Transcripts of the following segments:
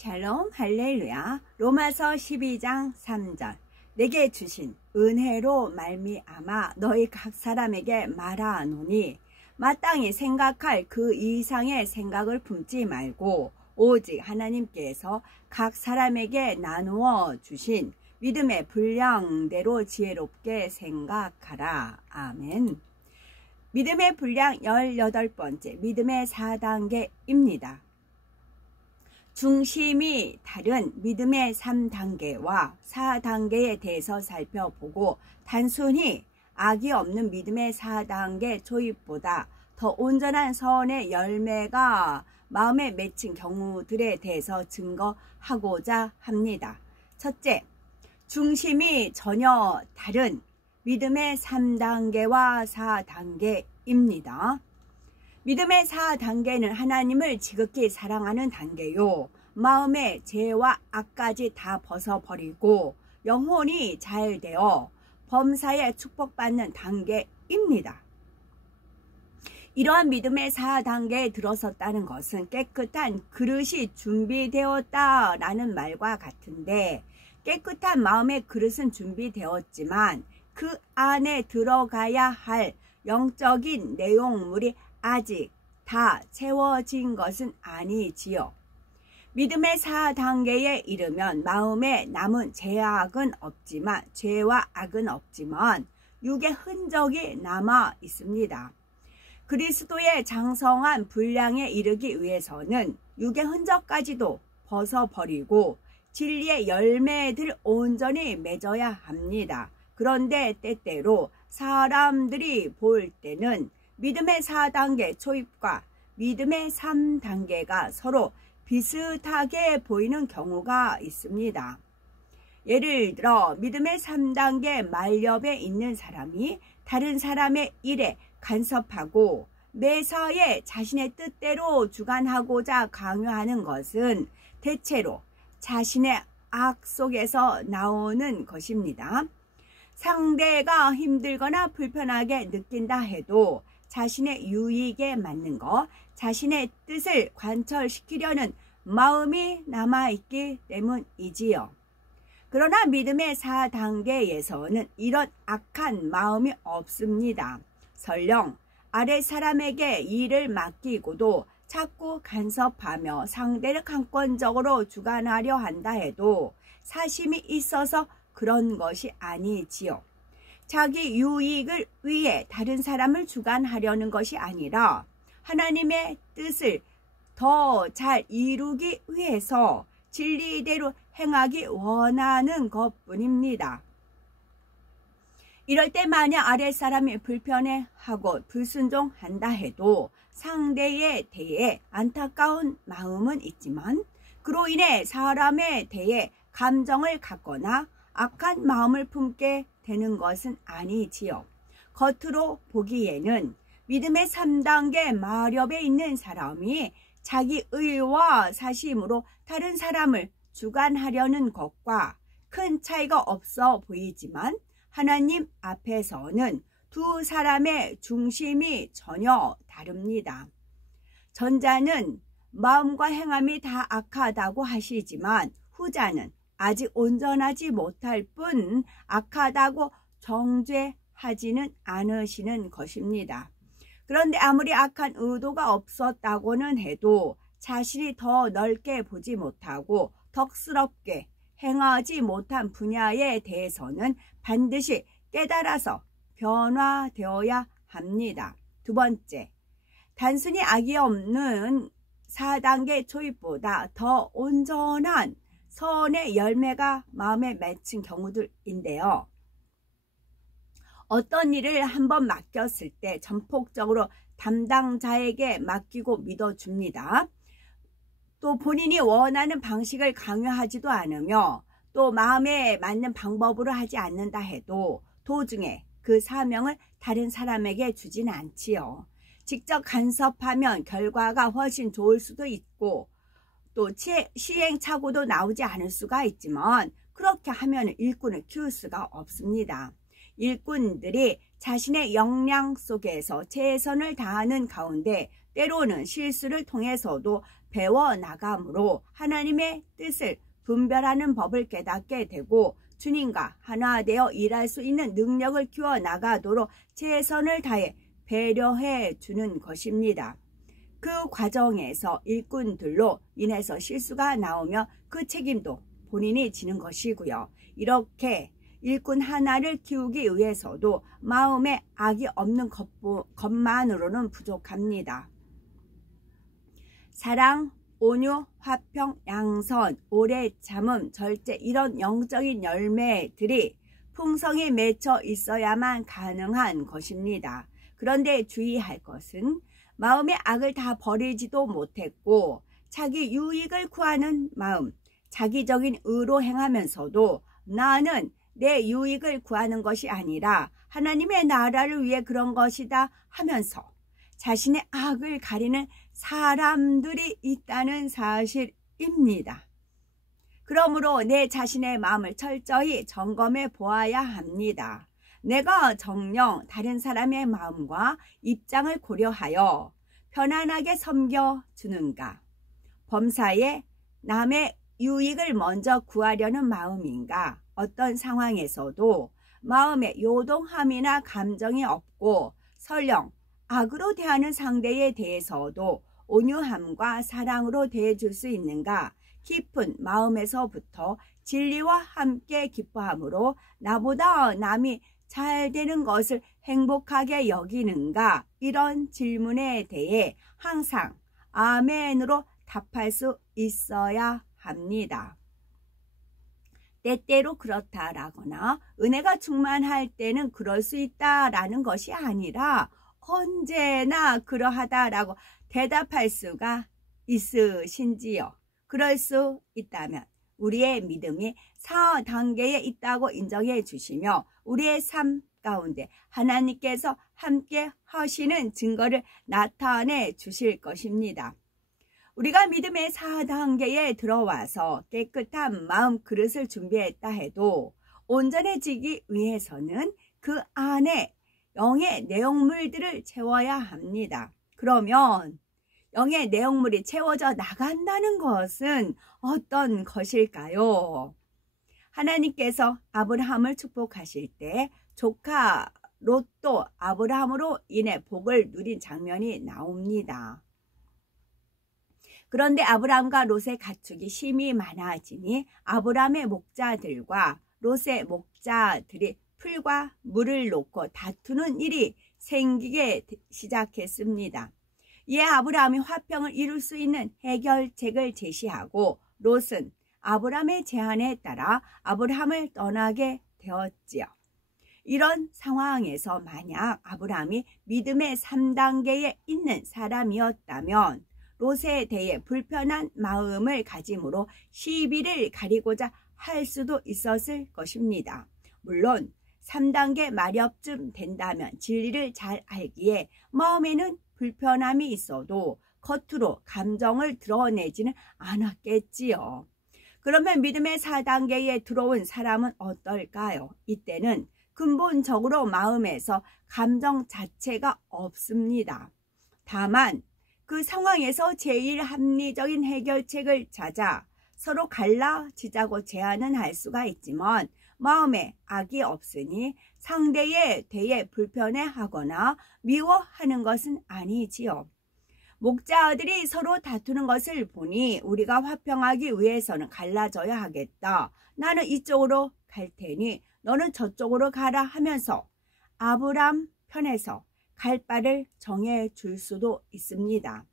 샬롬 할렐루야. 로마서 12장 3절. 내게 주신 은혜로 말미암아 너희 각 사람에게 말하노니 마땅히 생각할 그 이상의 생각을 품지 말고 오직 하나님께서 각 사람에게 나누어 주신 믿음의 분량대로 지혜롭게 생각하라. 아멘. 믿음의 분량 18번째 믿음의 4단계입니다. 중심이 다른 믿음의 3단계와 4단계에 대해서 살펴보고 단순히 악이 없는 믿음의 4단계 초입보다 더 온전한 선의 열매가 마음에 맺힌 경우들에 대해서 증거하고자 합니다. 첫째, 중심이 전혀 다른 믿음의 3단계와 4단계입니다. 믿음의 4단계는 하나님을 지극히 사랑하는 단계요. 마음의 죄와 악까지 다 벗어버리고 영혼이 잘 되어 범사에 축복받는 단계입니다. 이러한 믿음의 4단계에 들어섰다는 것은 깨끗한 그릇이 준비되었다라는 말과 같은데 깨끗한 마음의 그릇은 준비되었지만 그 안에 들어가야 할 영적인 내용물이 아직 다 채워진 것은 아니지요. 믿음의 4단계에 이르면 마음에 남은 죄와 악은 없지만 육의 흔적이 남아 있습니다. 그리스도의 장성한 분량에 이르기 위해서는 육의 흔적까지도 벗어버리고 진리의 열매들을 온전히 맺어야 합니다. 그런데 때때로 사람들이 볼 때는 믿음의 4단계 초입과 믿음의 3단계가 서로 비슷하게 보이는 경우가 있습니다. 예를 들어 믿음의 3단계 말렵에 있는 사람이 다른 사람의 일에 간섭하고 매사에 자신의 뜻대로 주관하고자 강요하는 것은 대체로 자신의 악 속에서 나오는 것입니다. 상대가 힘들거나 불편하게 느낀다 해도 자신의 유익에 맞는 것, 자신의 뜻을 관철시키려는 마음이 남아있기 때문이지요. 그러나 믿음의 4단계에서는 이런 악한 마음이 없습니다. 설령 아래 사람에게 일을 맡기고도 자꾸 간섭하며 상대를 강권적으로 주관하려 한다 해도 사심이 있어서 그런 것이 아니지요. 자기 유익을 위해 다른 사람을 주관하려는 것이 아니라 하나님의 뜻을 더 잘 이루기 위해서 진리대로 행하기 원하는 것뿐입니다. 이럴 때 만약 아랫사람이 불편해하고 불순종한다 해도 상대에 대해 안타까운 마음은 있지만 그로 인해 사람에 대해 감정을 갖거나 악한 마음을 품게 되는 것은 아니지요. 겉으로 보기에는 믿음의 3단계 마렵에 있는 사람이 자기 의와 사심으로 다른 사람을 주관하려는 것과 큰 차이가 없어 보이지만 하나님 앞에서는 두 사람의 중심이 전혀 다릅니다. 전자는 마음과 행함이 다 악하다고 하시지만 후자는 아직 온전하지 못할 뿐 악하다고 정죄하지는 않으시는 것입니다. 그런데 아무리 악한 의도가 없었다고는 해도 자신이 더 넓게 보지 못하고 덕스럽게 행하지 못한 분야에 대해서는 반드시 깨달아서 변화되어야 합니다. 두 번째, 단순히 악이 없는 4단계 초입보다 더 온전한 선의 열매가 마음에 맺힌 경우들인데요. 어떤 일을 한번 맡겼을 때 전폭적으로 담당자에게 맡기고 믿어줍니다. 또 본인이 원하는 방식을 강요하지도 않으며 또 마음에 맞는 방법으로 하지 않는다 해도 도중에 그 사명을 다른 사람에게 주진 않지요. 직접 간섭하면 결과가 훨씬 좋을 수도 있고 또 시행착오도 나오지 않을 수가 있지만 그렇게 하면 일꾼을 키울 수가 없습니다. 일꾼들이 자신의 역량 속에서 최선을 다하는 가운데 때로는 실수를 통해서도 배워나감으로 하나님의 뜻을 분별하는 법을 깨닫게 되고 주님과 하나 되어 일할 수 있는 능력을 키워나가도록 최선을 다해 배려해 주는 것입니다. 그 과정에서 일꾼들로 인해서 실수가 나오며 그 책임도 본인이 지는 것이고요. 이렇게 일꾼 하나를 키우기 위해서도 마음에 악이 없는 것만으로는 부족합니다. 사랑, 온유, 화평, 양선, 오래 참음, 절제 이런 영적인 열매들이 풍성히 맺혀 있어야만 가능한 것입니다. 그런데 주의할 것은 마음의 악을 다 버리지도 못했고 자기 유익을 구하는 마음, 자기적인 의로 행하면서도 나는 내 유익을 구하는 것이 아니라 하나님의 나라를 위해 그런 것이다 하면서 자신의 악을 가리는 사람들이 있다는 사실입니다. 그러므로 내 자신의 마음을 철저히 점검해 보아야 합니다. 내가 정녕 다른 사람의 마음과 입장을 고려하여 편안하게 섬겨주는가? 범사에 남의 유익을 먼저 구하려는 마음인가? 어떤 상황에서도 마음에 요동함이나 감정이 없고 설령 악으로 대하는 상대에 대해서도 온유함과 사랑으로 대해줄 수 있는가? 깊은 마음에서부터 진리와 함께 기뻐함으로 나보다 남이 잘 되는 것을 행복하게 여기는가? 이런 질문에 대해 항상 아멘으로 답할 수 있어야 합니다. 때때로 그렇다라거나 은혜가 충만할 때는 그럴 수 있다라는 것이 아니라 언제나 그러하다라고 대답할 수가 있으신지요? 그럴 수 있다면 우리의 믿음이 4단계에 있다고 인정해 주시며 우리의 삶 가운데 하나님께서 함께 하시는 증거를 나타내 주실 것입니다. 우리가 믿음의 4단계에 들어와서 깨끗한 마음 그릇을 준비했다 해도 온전해지기 위해서는 그 안에 영의 내용물들을 채워야 합니다. 그러면 영의 내용물이 채워져 나간다는 것은 어떤 것일까요? 하나님께서 아브라함을 축복하실 때 조카 롯도 아브라함으로 인해 복을 누린 장면이 나옵니다. 그런데 아브라함과 롯의 가축이 심히 많아지니 아브라함의 목자들과 롯의 목자들이 풀과 물을 놓고 다투는 일이 생기게 시작했습니다. 이에 아브라함이 화평을 이룰 수 있는 해결책을 제시하고 롯은 아브라함의 제안에 따라 아브라함을 떠나게 되었지요. 이런 상황에서 만약 아브라함이 믿음의 3단계에 있는 사람이었다면 롯에 대해 불편한 마음을 가짐으로 시비를 가리고자 할 수도 있었을 것입니다. 물론 3단계 마렵쯤 된다면 진리를 잘 알기에 마음에는 불편함이 있어도 겉으로 감정을 드러내지는 않았겠지요. 그러면 믿음의 4단계에 들어온 사람은 어떨까요? 이때는 근본적으로 마음에서 감정 자체가 없습니다. 다만 그 상황에서 제일 합리적인 해결책을 찾아 서로 갈라지자고 제안은 할 수가 있지만 마음에 악이 없으니 상대에 대해 불편해하거나 미워하는 것은 아니지요. 목자들이 서로 다투는 것을 보니 우리가 화평하기 위해서는 갈라져야 하겠다. 나는 이쪽으로 갈 테니 너는 저쪽으로 가라 하면서 아브라함 편에서 갈 바를 정해 줄 수도 있습니다.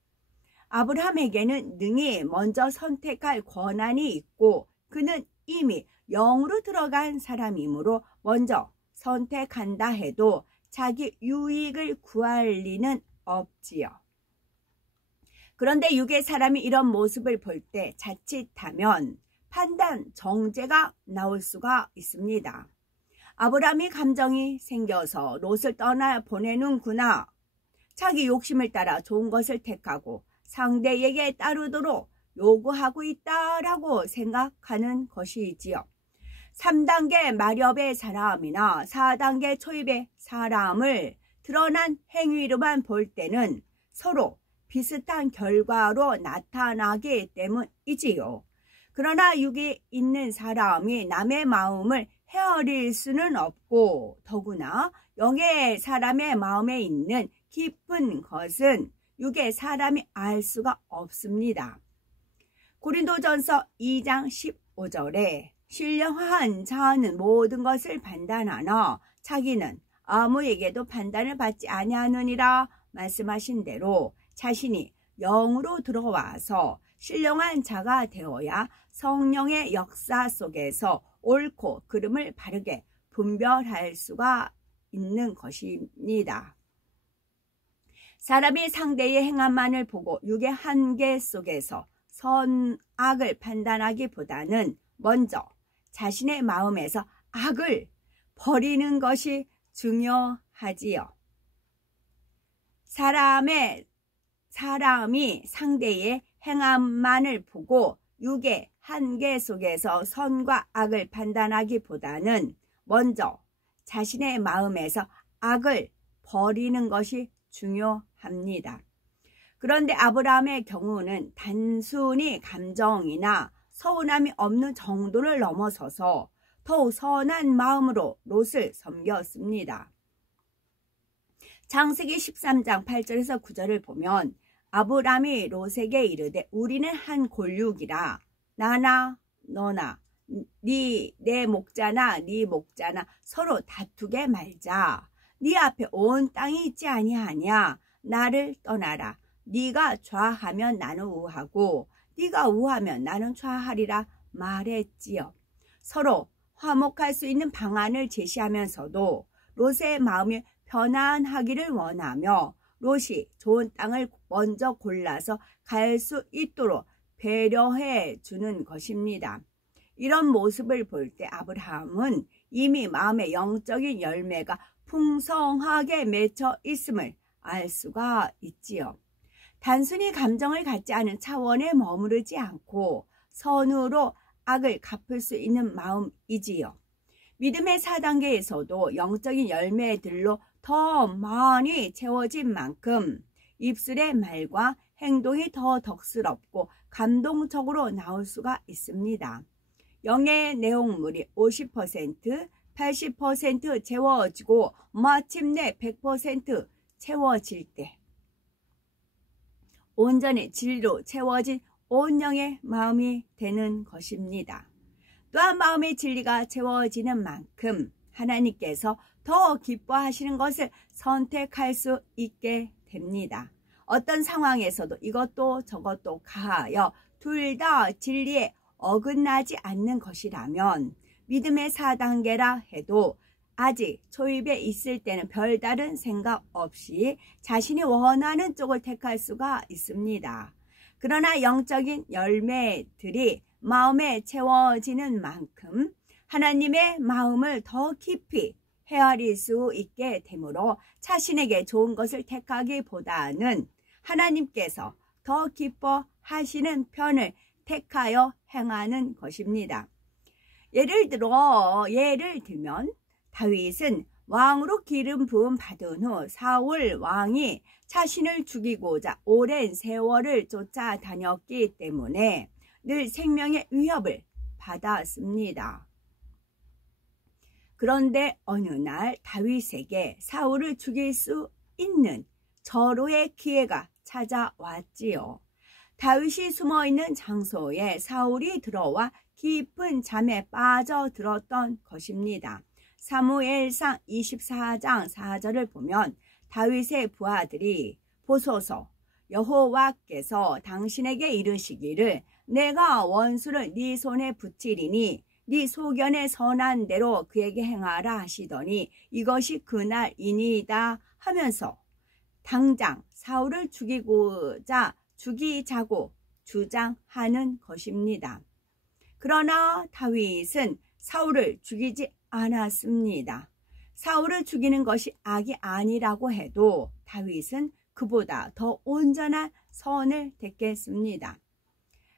아브라함에게는 능히 먼저 선택할 권한이 있고 그는 이미 영으로 들어간 사람이므로 먼저 선택한다 해도 자기 유익을 구할 리는 없지요. 그런데 육의 사람이 이런 모습을 볼 때 자칫하면 판단 정죄가 나올 수가 있습니다. 아브라함이 감정이 생겨서 롯을 떠나 보내는구나. 자기 욕심을 따라 좋은 것을 택하고 상대에게 따르도록 요구하고 있다라고 생각하는 것이지요. 3단계 마렵의 사람이나 4단계 초입의 사람을 드러난 행위로만 볼 때는 서로 비슷한 결과로 나타나기 때문이지요. 그러나 육에 있는 사람이 남의 마음을 헤아릴 수는 없고 더구나 영의 사람의 마음에 있는 깊은 것은 육의 사람이 알 수가 없습니다. 고린도전서 2장 15절에 신령한 자는 모든 것을 판단하나 자기는 아무에게도 판단을 받지 아니하느니라 말씀하신 대로 자신이 영으로 들어와서 신령한 자가 되어야 성령의 역사 속에서 옳고 그름을 바르게 분별할 수가 있는 것입니다. 사람이 상대의 행함만을 보고 육의 한계 속에서 선악을 판단하기보다는 먼저 자신의 마음에서 악을 버리는 것이 중요하지요. 사람이 상대의 행함만을 보고 육의 한계 속에서 선과 악을 판단하기보다는 먼저 자신의 마음에서 악을 버리는 것이 중요합니다. 그런데 아브라함의 경우는 단순히 감정이나 서운함이 없는 정도를 넘어서서 더욱 선한 마음으로 롯을 섬겼습니다. 창세기 13장 8절에서 9절을 보면 아브라함이 롯에게 이르되 우리는 한 골육이라 나나 너나 내 목자나 네 목자나 서로 다투게 말자. 네 앞에 온 땅이 있지 아니하냐. 나를 떠나라. 네가 좌하면 나는 우하고 네가 우하면 나는 좌하리라 말했지요. 서로 화목할 수 있는 방안을 제시하면서도 롯의 마음이 편안하기를 원하며 롯이 좋은 땅을 먼저 골라서 갈 수 있도록 배려해 주는 것입니다. 이런 모습을 볼 때 아브라함은 이미 마음의 영적인 열매가 풍성하게 맺혀 있음을 알 수가 있지요. 단순히 감정을 갖지 않은 차원에 머무르지 않고 선으로 악을 갚을 수 있는 마음이지요. 믿음의 4단계에서도 영적인 열매들로 더 많이 채워진 만큼 입술의 말과 행동이 더 덕스럽고 감동적으로 나올 수가 있습니다. 영의 내용물이 50%, 80% 채워지고 마침내 100% 채워질 때 온전히 진리로 채워진 온 영의 마음이 되는 것입니다. 또한 마음의 진리가 채워지는 만큼 하나님께서 더 기뻐하시는 것을 선택할 수 있게 됩니다. 어떤 상황에서도 이것도 저것도 가하여 둘 다 진리에 어긋나지 않는 것이라면 믿음의 4단계라 해도 아직 초입에 있을 때는 별다른 생각 없이 자신이 원하는 쪽을 택할 수가 있습니다. 그러나 영적인 열매들이 마음에 채워지는 만큼 하나님의 마음을 더 깊이 헤아릴 수 있게 되므로 자신에게 좋은 것을 택하기보다는 하나님께서 더 기뻐하시는 편을 택하여 행하는 것입니다. 예를 들면 다윗은 왕으로 기름 부음 받은 후 사울 왕이 자신을 죽이고자 오랜 세월을 쫓아다녔기 때문에 늘 생명의 위협을 받았습니다. 그런데 어느 날 다윗에게 사울을 죽일 수 있는 절호의 기회가 찾아왔지요. 다윗이 숨어있는 장소에 사울이 들어와 깊은 잠에 빠져들었던 것입니다. 사무엘상 24장 4절을 보면 다윗의 부하들이 보소서 여호와께서 당신에게 이르시기를 내가 원수를 네 손에 붙이리니 네 소견에 선한 대로 그에게 행하라 하시더니 이것이 그날이니이다 하면서 당장 사울을 죽이자고 주장하는 것입니다. 그러나 다윗은 사울을 죽이지 않았습니다. 사울을 죽이는 것이 악이 아니라고 해도 다윗은 그보다 더 온전한 선을 택했습니다.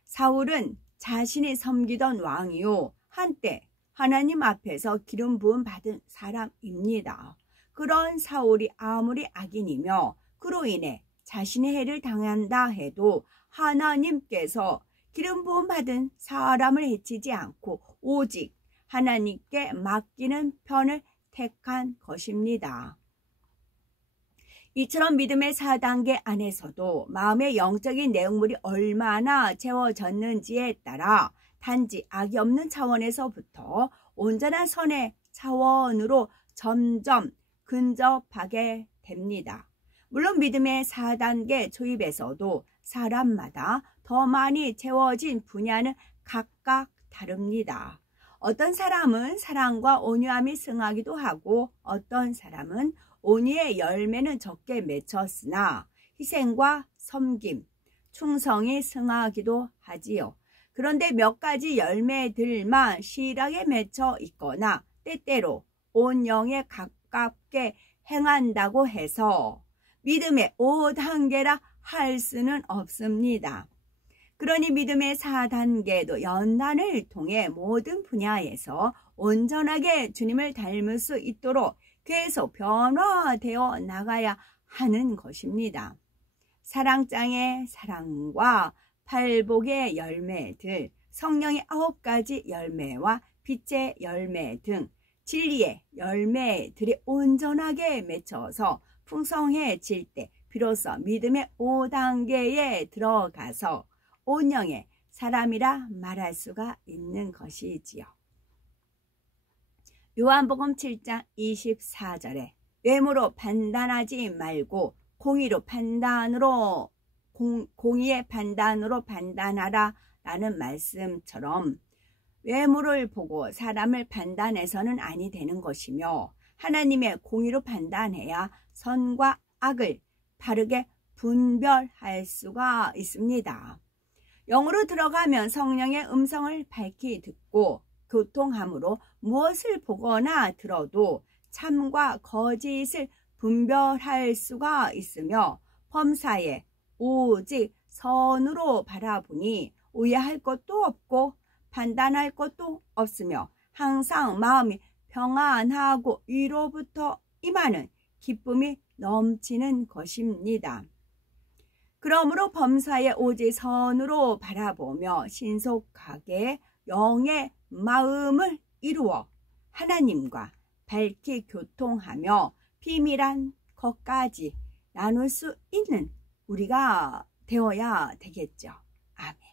사울은 자신이 섬기던 왕이요 한때 하나님 앞에서 기름 부음 받은 사람입니다. 그런 사울이 아무리 악인이며 그로 인해 자신의 해를 당한다 해도 하나님께서 기름 부음 받은 사람을 해치지 않고 오직 하나님께 맡기는 편을 택한 것입니다. 이처럼 믿음의 4단계 안에서도 마음의 영적인 내용물이 얼마나 채워졌는지에 따라 단지 악이 없는 차원에서부터 온전한 선의 차원으로 점점 근접하게 됩니다. 물론 믿음의 4단계 초입에서도 사람마다 더 많이 채워진 분야는 각각 다릅니다. 어떤 사람은 사랑과 온유함이 승하기도 하고 어떤 사람은 온유의 열매는 적게 맺혔으나 희생과 섬김, 충성이 승하기도 하지요. 그런데 몇 가지 열매들만 실하게 맺혀 있거나 때때로 온 영에 가깝게 행한다고 해서 믿음의 5단계라 할 수는 없습니다. 그러니 믿음의 4단계도 연단을 통해 모든 분야에서 온전하게 주님을 닮을 수 있도록 계속 변화되어 나가야 하는 것입니다. 사랑장의 사랑과 팔복의 열매들, 성령의 9가지 열매와 빛의 열매 등 진리의 열매들이 온전하게 맺혀서 풍성해질 때 비로소 믿음의 5단계에 들어가서 온영의 사람이라 말할 수가 있는 것이지요. 요한복음 7장 24절에 외모로 판단하지 말고 공의의 판단으로 판단하라 라는 말씀처럼 외모를 보고 사람을 판단해서는 아니 되는 것이며 하나님의 공의로 판단해야 선과 악을 바르게 분별할 수가 있습니다. 영으로 들어가면 성령의 음성을 밝히 듣고 교통함으로 무엇을 보거나 들어도 참과 거짓을 분별할 수가 있으며 범사에 오직 선으로 바라보니 오해할 것도 없고 판단할 것도 없으며 항상 마음이 평안하고 위로부터 임하는 기쁨이 넘치는 것입니다. 그러므로 범사에 오직 선으로 바라보며 신속하게 영의 마음을 이루어 하나님과 밝히 교통하며 비밀한 것까지 나눌 수 있는 우리가 되어야 되겠죠. 아멘.